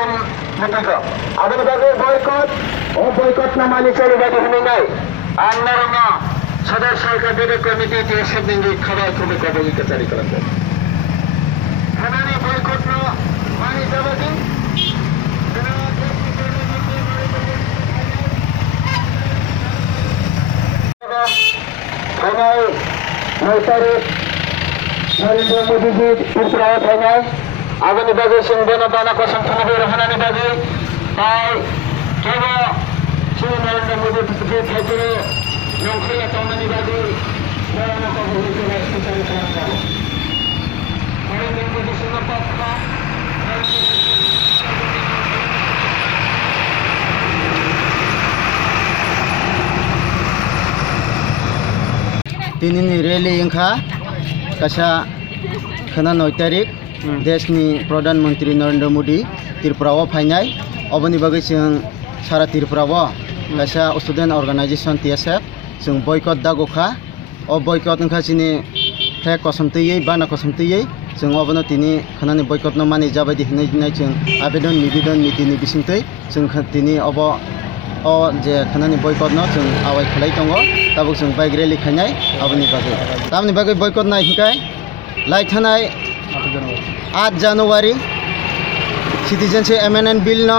Organisation Mendika. Abang bagi boykot namanya saya bagi hendak. Anaranya sadar sarkar beda komiti TSF tinggi khabar kami kabagi kecari kerana. Hendak boykot no mani jabati. Hendak Maisari Narendra Modi ji Purtrawat hendak. Abang bagi sumber bana kosong kami rohana bagi. Hai, coba sumber Narendra Modi tersebut hadir. Nongkri atau mani bagi. Bana kabagi kecari kerana. Narendra Modi sumber apa? Tinini rally ingkha kasa khana 9 tarik desni Pradhan Mantri Narendra Modi Tripura phainai oboni bagai sing sara Tripura kasa student organization TSF sing boycott dagokha o boycott ingkha sini the kosomtei bana kosomtei sing obono tini khanani boycott no mani jabadi hinai sing abedon nitini bisingtei sing tini obo o je khanani boycott no sing awai khlai tongo tabuk sing bike rally khainai aboni bagai tamni bagai boycott nai hikai lai thanai 8 January citizenship amendment bill no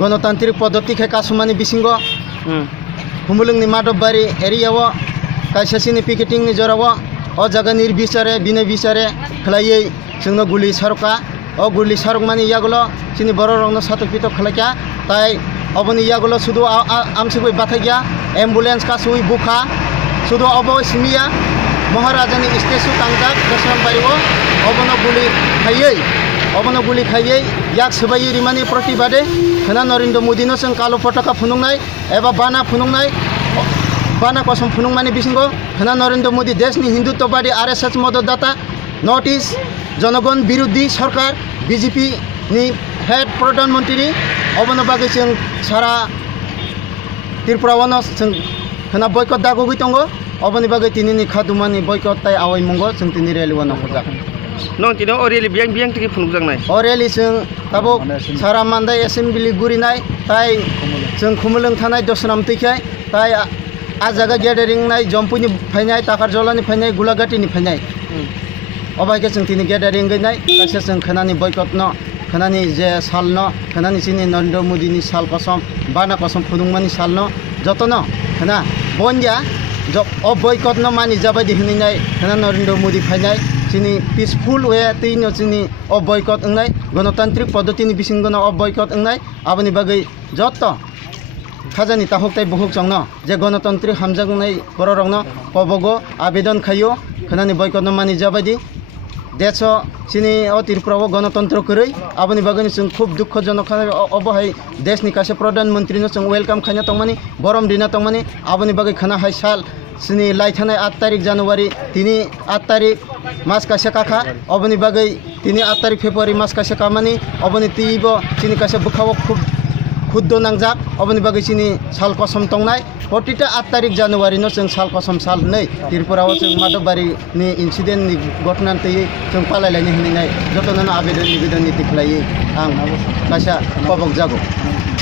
গণতান্ত্রিক পদ্ধতি খে কাসুমানি বিসিঙ্গ হুমুলুংনি মাদববাড়ি এরিয়াও কাইসাসিনি picketing नि जराव ओ जगह निर्बिचारे बिने बिचारे खलायै जोंनो गुलि सरका ओ गुलि सरक मानि यागलो सिनि बर रंनो सातपित खलाया ताई अबनि यागलो सुदु आमसिबो बाथाया एम्बुलेंस का सुई बुखा सुदु अबो सिमिया महाराजानि स्टेसु तांजाक दसमबारिओ अबनो गुलि खायै अबनो गुलि खायै याक सबायै रिमानि प्रतिबादे खना नरेन्द्र मोदी नो जों कालो पताका फुनुंनाय एबा बाना फुनुंनाय बाना कसम फुनुंमानि बिसिंगो खना नरेन्द्र मोदी देशनि हिंदुत्ववादी RSS मदददाता नॉर्थ ईस्ट जनगण विरोधी सरकार बीजेपी नि हेड प्रधानमंत्री अबनो बागै जों सारा त्रिपुरावनो जों खना बयकट दागोगै दंगो अबनि बागै तिनिनि खादुमानि बयकट ताय आवै मंगो जों तिनि रेलिवानो खजा नों तिनो ओरेलि बियां तिकि फुनुंजांनाय ओरेलि जों ताबो सारा मानदाय एसेम्बली गुरिनाय ताय जों खुमलुं थानाय दसनाम तैखाय ताय आजागा गेदारिं नाय जम्पुनि फायनाय ताकारजलानि फायनाय गुलागाटिनि फायनाय अबायके जों तिनि गेदारिं गैनाय कासे जों खनानि बयकट न खनानि जे साल न खनानि सिनि नरेन्द्र मोदीनि साल कसम बाना कसम फुनुंमानि साल न जतन खना बनजा जब अब बयकट न मानि जाबादि हिनाय खना नरेन्द्र मोदी फायनाय सिनि पीसफुल वे तैनो सिनि अब बयकट अंनाय गणतांत्रिक पद्धतिनि बिसिंगनो अब बयकट अंनाय आबनि बागै जत खाजानि ताहकताय बहुक जंगनो जे गणतांत्रिक हामजागनाय बररंनो पबगो आवेदन खायो खनानि बयकट न मानि जाबादि देश सिनि अ त्रिपुराव गणतंत्र करै आबनि बागैनि जों खूब दुखजनक अबहाय देशनि कासे प्रधानमंत्रीनो जों वेलकाम खायना तंमानि बरम दिना तंमानि आबनि बागै खाना हाय साल सिनि लाइथानाय 8 तारिख जानुवारि तिनि 8 तारिख मास कासे काखा अबनि बागै तिनि 8 तारिख फेब्रुवारि मास कासे कामानि अबनि तिबो सिनि कासे बुखाव खूब खुद्द नांजाक अबनि बागै सिनि साल कसम तंनाय प्रतिटा 8 तारिख जानुवारि नो जों साल कसम साल नै त्रिपुराव जों मादबारिनि इन्सिडेन्ट नि घटना तयै जों पालायलायनो हिनाय जतननो आवेदन निवेदन नीति खलायै आं कासा पबक जागो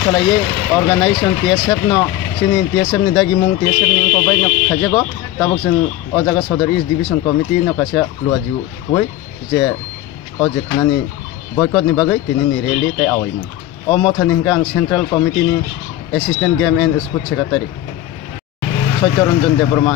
खलायै अर्गानाइजेशन TSF नो सिनि TSF नि दागि मुं TSF नि को बायनो खाजेगो ताबक जों अ जागा सदर ईस्ट डिविजन कमिटि नो कासा लुआजु होय जे अ जे खनानि बयकट नि बागै तिनि रेली ताय आवैमोन अ मथानि हिंगा आं सेंट्रल कमिटि नि assistant game and sports secretary Satyaranjan Debbarma.